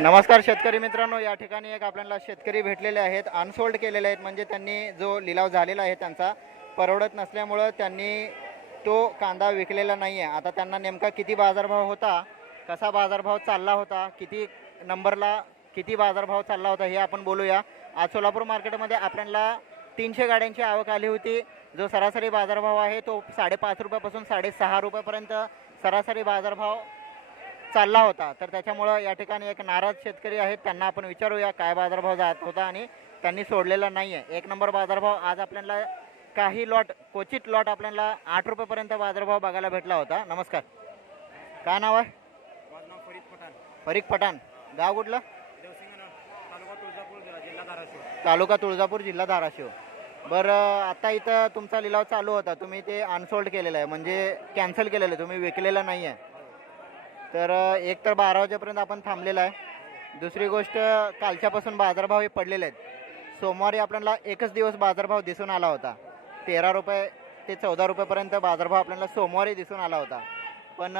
नमस्कार शेतकरी मित्रांनो, या ठिकाणी एक आपल्याला शेतकरी भेटलेले आहेत, अनसोल्ड केलेले आहेत. म्हणजे त्यांनी जो लिलाव झालेला आहे त्यांचा परवडत नसल्यामुळं त्यांनी तो कांदा विकलेला नाही आहे. आता त्यांना नेमका किती बाजारभाव होता, कसा बाजारभाव चालला होता, किती नंबरला किती बाजारभाव चालला होता हे आपण बोलूया. आज सोलापूर मार्केटमध्ये आपल्याला 300 गाड्यांची आवक आली होती. जो सरासरी बाजारभाव आहे तो 5.5 रुपयापासून 6.5 रुपयापर्यंत सरासरी बाजारभाव चालला होता. तर त्याच्यामुळं या ठिकाणी एक नाराज शेतकरी आहेत, त्यांना आपण विचारूया काय बाजारभाव जात होता आणि त्यांनी सोडलेला नाही आहे. एक नंबर बाजारभाव आज आपल्याला काही लॉट क्वचित लॉट आपल्याला 8 रुपयेपर्यंत बाजारभाव बघायला भेटला होता. नमस्कार, काय नाव आहे? माझं नाव फरीद पठाण. फरीद पठाण, गाव कुठलं? तालुका तुळजापूर, जिल्हा धाराशिव. तालुका तुळजापूर, जिल्हा धाराशिव. बरं, आता इथं तुमचा लिलाव चालू होता, तुम्ही ते अनसोल्ड केलेलं आहे, म्हणजे कॅन्सल केलेलं आहे, तुम्ही विकलेलं नाही आहे. तर एक तर 12 वाजेपर्यंत आपण थांबलेला आहे. दुसरी गोष्ट, कालच्यापासून बाजारभाव हे पडलेले आहेत. सोमवारी आपल्याला एकच दिवस बाजारभाव दिसून आला होता, 13 रुपये ते 14 रुपयेपर्यंत बाजारभाव आपल्याला सोमवारी दिसून आला होता. पण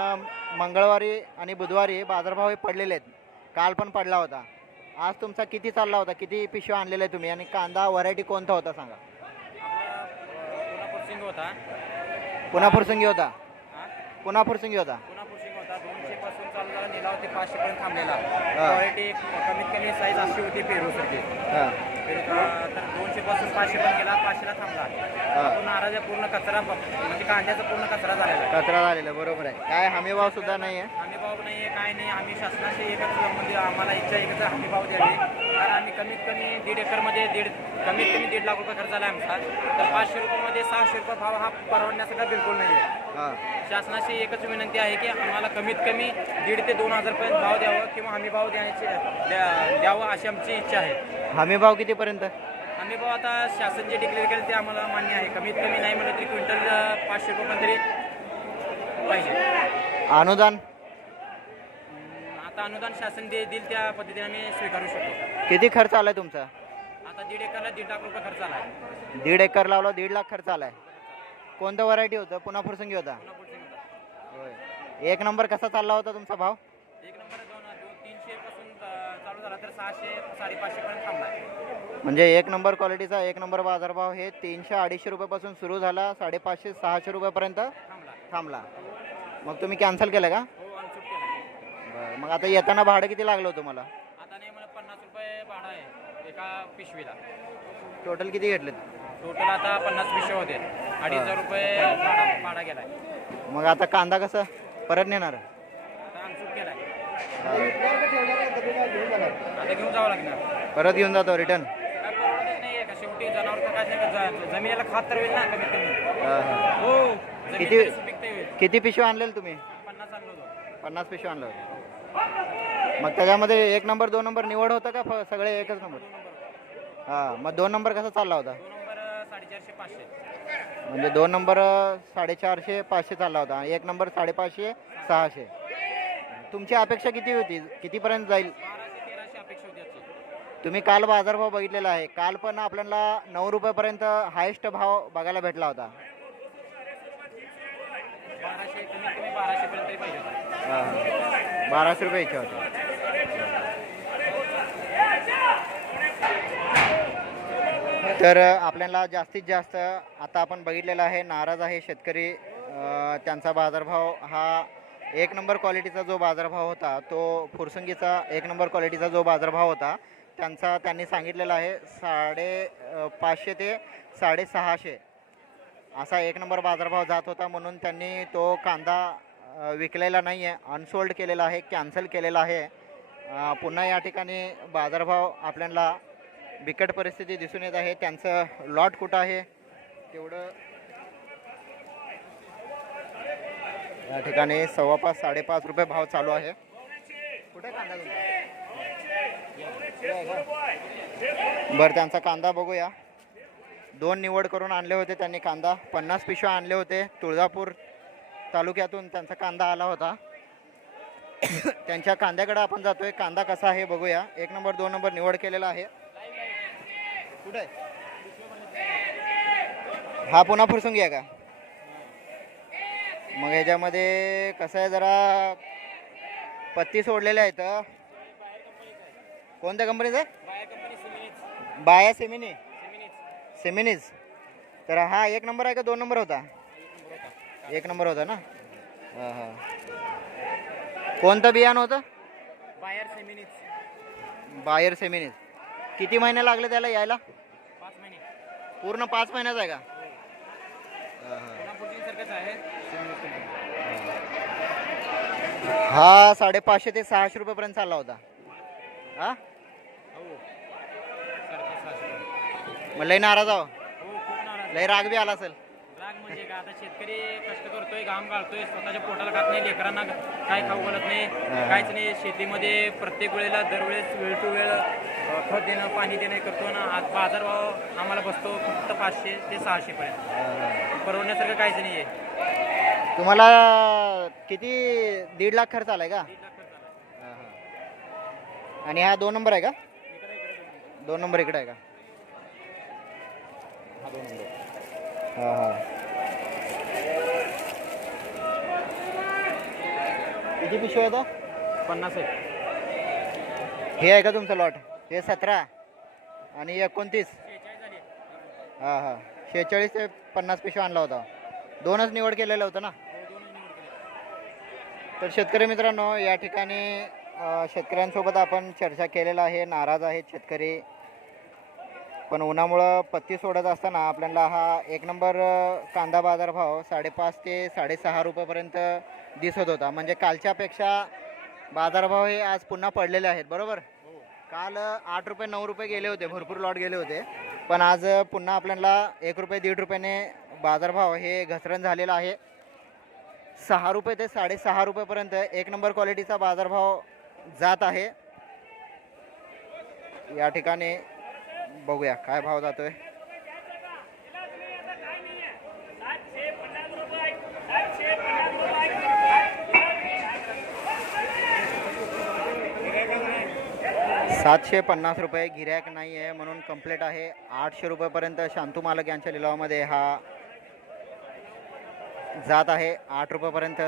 मंगळवारी आणि बुधवारी बाजारभाव हे पडलेले आहेत. काल पण पडला होता. आज तुमचा किती चालला होता, किती पिशव्या आणलेल्या आहे तुम्ही, आणि कांदा व्हरायटी कोणता होता सांगा? पुन्हा फुरसिंग होता. पुन्हा फुरसंगी होता. पुन्हा फुरसंगी होता. पुन्हा फुरसिंग होता. 200 पासून चालू झाला, निलाव ते 500 पर्यंत थांबलेला. क्वालिटी कमीत कमी साईज अशी होती पेरूसारखी. तर 200 पासून 500 पर्यंत गेला, 500 ला थांबला. पूर्ण नाराज आहे, पूर्ण कचरा, म्हणजे कांद्याचा पूर्ण कचरा झालेला आहे. कचरा झालेला, बरोबर आहे. काय हमी भाव सुद्धा नाही आहे? हमी भाव नाही आहे, काय नाही. आम्ही शासनाशी एकच, म्हणजे आम्हाला इच्छा एकच हमी भाव द्यावी. कारण आम्ही कमीत कमी 1.5 एकरमध्ये कमीत कमी 1.5 लाख रुपये खर्च झाला आमचा. तर 500 रुपयामध्ये 600 रुपये भाव हा परवडण्यासारखा बिलकुल नाही आहे. शासनाशी एकच विनंती आहे की आम्हाला कमीत कमी 1.5 ते 2,000 पर्यंत भाव द्यावं, किंवा हमी भाव द्यावं अशी आमची इच्छा आहे. हमी भाव कितीपर्यंत? हमी भाव आता शासन जे डिक्लेअर केलं ते आम्हाला मान्य आहे. कमीत कमी नाही म्हणलं तरी क्विंटल 500 रुपये तरी पाहिजे. अनुदान? आता अनुदान शासन देईल त्या पद्धतीने आम्ही स्वीकारू शकतो. किती खर्च आलाय तुमचा? आता 1.5 एकरला 1.5 लाख रुपये खर्च आला आहे. 1.5 एकर लावला, 1.5 लाख खर्च आलाय. कोणतं व्हरायटी होतं? पुन्हा फुरसंगी होता. होय. एक नंबर कसा चालला होता तुमचा भाव? एक नंबर 300 पासून चालू झाला तर 600 550 पर्यंत थांबला. म्हणजे एक नंबर क्वालिटीचा एक नंबर बाजारभाव हे 300-250 रुपयापासून सुरू झाला, 550-600 रुपयापर्यंत थांबला. मग तुम्ही कॅन्सल केलं का? हो, अनसूट केला. बरं, मग आता येताना भाडं किती लागलं होतं तुम्हाला? आता नाही, मला 50 रुपये भाडं आहे एका पिशवीला. टोटल किती घेतले? टोटल आता 50 पिशव्या होते, 2,500 रुपये भाडा गेलाय. मग आता कांदा कसं परत नेणार? आता अनसूट केलाय. आता घेऊन जावं लागणार. परत घेऊन जातो रिटर्न? काय परवडत नाही आहे का, शेवटी जनावर तर काय नाही, जमिनीला खात तर होईल ना कमीत कमी. हो, किती जमीन सुपीकता होईल. किती पिशव्या आणलेलं तुम्ही? 50 आणलं होतं. 50 पिशव्या आणलं होतं. मग त्याच्यामध्ये 1 नंबर 2 नंबर निवड होतं का सगळे एकच नंबर? हां, मग 2 नंबर कसा चालला होता? 2 नंबर 450 500. म्हणजे 2 नंबर 450 500 चालला होता, 1 नंबर 550 600. तुमची अपेक्षा किती होती, कितीपर्यंत जाईल? 1200-1300 अपेक्षा होती याची. तुम्ही काल बाजारभाव बघितलेला आहे, काल पण आपल्याला 9 रुपयापर्यंत हायेस्ट भाव बघायला भेटला होता. 1200, कमीत कमी 1200 पर्यंत तरी पाहिजे होता. 1200 रुपये इच्छा होती. तर आपल्याला जास्तीत जास्त आता आपण बघितलेला आहे, नाराज आहे शेतकरी. त्यांचा बाजारभाव हा 1 नंबर क्वालिटीचा जो बाजारभाव होता, तो फुरसंगीचा 1 नंबर क्वालिटीचा जो बाजारभाव होता त्यांनी सांगितलेला आहे 550 ते 650 असा 1 नंबर बाजारभाव जात होता. म्हणून त्यांनी तो कांदा विकलेला नाही आहे, अनसोल्ड केलेला आहे, कॅन्सल केलेला आहे. पुन्हा या ठिकाणी बाजारभाव आपल्याला बिकट परिस्थिती दिसून येत आहे. त्यांचं लॉट कुठं आहे तेवढं या ठिकाणी 5.25 रुपये भाव चालू आहे. कुठे कांदा बरं, त्यांचा कांदा बघूया. 2 निवड करून आणले होते त्यांनी कांदा, 50 पिशव्या आणले होते. तुळजापूर तालुक्यातून त्यांचा कांदा आला होता. त्यांच्या कांद्याकडे आपण जातोय, कांदा कसा आहे बघूया. 1 नंबर 2 नंबर निवड केलेला आहे. कुठे हा पुन्हा फुरसंगी आहे का? मग ह्याच्यामध्ये कसं आहे, जरा पत्ती सोडलेल्या आहेत. कोणत्या कंपनीचा आहे? बाया कंपनी सिमिनिच. बाया सेमिनी सिमिनिच सेमिनीज. तर हा 1 नंबर आहे का 2 नंबर होता? एक नंबर होता. 1 नंबर होता ना. हां हां. कोणतं बियाणं होतं? बायर सिमिनिच. बायर सेमिनीज. किती महिने लागले त्याला यायला? 5 महिने. पूर्ण 5 महिन्याचा आहे का? पुन्हा पुढची सारखंच आहे. सिमिनिच कंपनी. हा 550 ते 600 रुपयेपर्यंत चालला होता. हा हो. 650. मग लय नाराज आहो. हो, खूप नाराज. लय राग बी आला असेल. राग म्हणजे का, आता शेतकरी कष्ट करतोय, घाम गाळतोय, स्वतःच्या पोटाला खात नाही, लेकरांना काय खाऊ घालत नाही, काहीच नाही. शेतीमध्ये प्रत्येक वेळेला दरवेळेस वेळ टू वेळ खत देणं, पाणी देणं करतो ना. आज बाजारभाव आम्हाला बसतो फक्त 500 ते 600 पर्यंत. परवडण्यासारखं काहीच नाही आहे. तुम्हाला किती 1.5 लाख खर्च आलाय का? 1.5 लाख खर्च आला. हा, हा. आणि हा 2 नंबर आहे का? इकडे 2 नंबर इकडे आहे का? हा 2 नंबर. हा हा. किती पिशवी होतं? 50 आहे. हे आहे का तुमचं लॉट? हे 17 आणि 29. 46 झाली. हा हा. 46 ते 50 पिशवी आणला होता. 2च निवड केलेलं होतं ना. हो, 2 निवड केली. तर शेतकरी मित्रांनो, या ठिकाणी शेतकऱ्यांसोबत आपण चर्चा केलेला आहे. नाराज आहेत शेतकरी, पण उन्हामुळं पत्ती सोडत असताना आपल्याला हा 1 नंबर कांदा बाजारभाव 5.5 ते 6.5 रुपयेपर्यंत दिसत होता. म्हणजे कालच्यापेक्षा बाजारभाव हे आज पुन्हा पडलेले आहेत, बरोबर? हो. काल 8 रुपये 9 रुपये गेले होते, भरपूर लॉट गेले होते, पण आज पुन्हा आपल्याला 1 रुपये 1.5 रुपयाने बाजारभाव हे घसरण झालेला आहे. 6 रुपये ते 6.5 रुपयेपर्यंत 1 नंबर क्वालिटीचा बाजारभाव जात आहे. या ठिकाणी बघूया काय भाव जातोय. ₹750 गिऱ्हाईक नाही आहे म्हणून कंप्लीट आहे. 800 रुपयेपर्यंत शांतू मालक यांच्या लिलावामध्ये हा जात आहे. 8 रुपयेपर्यंत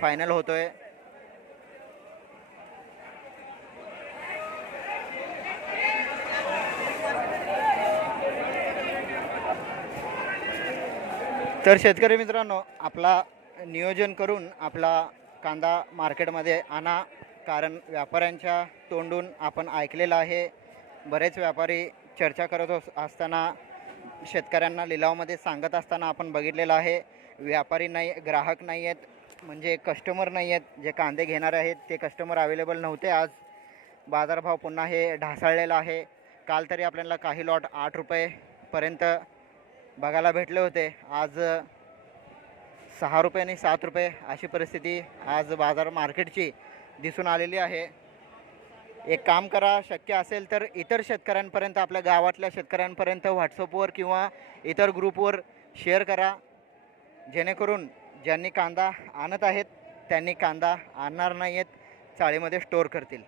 फायनल होतोय. तर शेतकरी मित्रांनो, आपला नियोजन करून आपला कांदा मार्केटमध्ये आणा, कारण व्यापाऱ्यांच्या तोंडून आपण ऐकलेलं आहे. बरेच व्यापारी चर्चा करत असताना शेतकऱ्यांना लिलावामध्ये सांगत असताना आपण बघितलेलं आहे. व्यापारी नाही, ग्राहक नाही आहेत, म्हणजे कस्टमर नाही आहेत. जे कांदे घेणारे आहेत ते कस्टमर अवेलेबल नव्हते. आज बाजारभाव पुन्हा हे ढासळलेला आहे. काल तरी आपल्याला काही लॉट 8 रुपयेपर्यंत बघायला भेटले होते. आज 6 रुपये आणि 7 रुपये अशी परिस्थिती आज बाजार मार्केटची दिसून आलेली आहे. एक काम करा, शक्य असेल तर इतर शेतकऱ्यांपर्यंत, आपल्या गावातल्या शेतकऱ्यांपर्यंत व्हॉट्सअपवर किंवा इतर ग्रुपवर शेअर करा, जेणेकरून ज्यांनी कांदा आणत आहेत त्यांनी कांदा आणणार नाही आहेत, चाळीमध्ये स्टोअर करतील.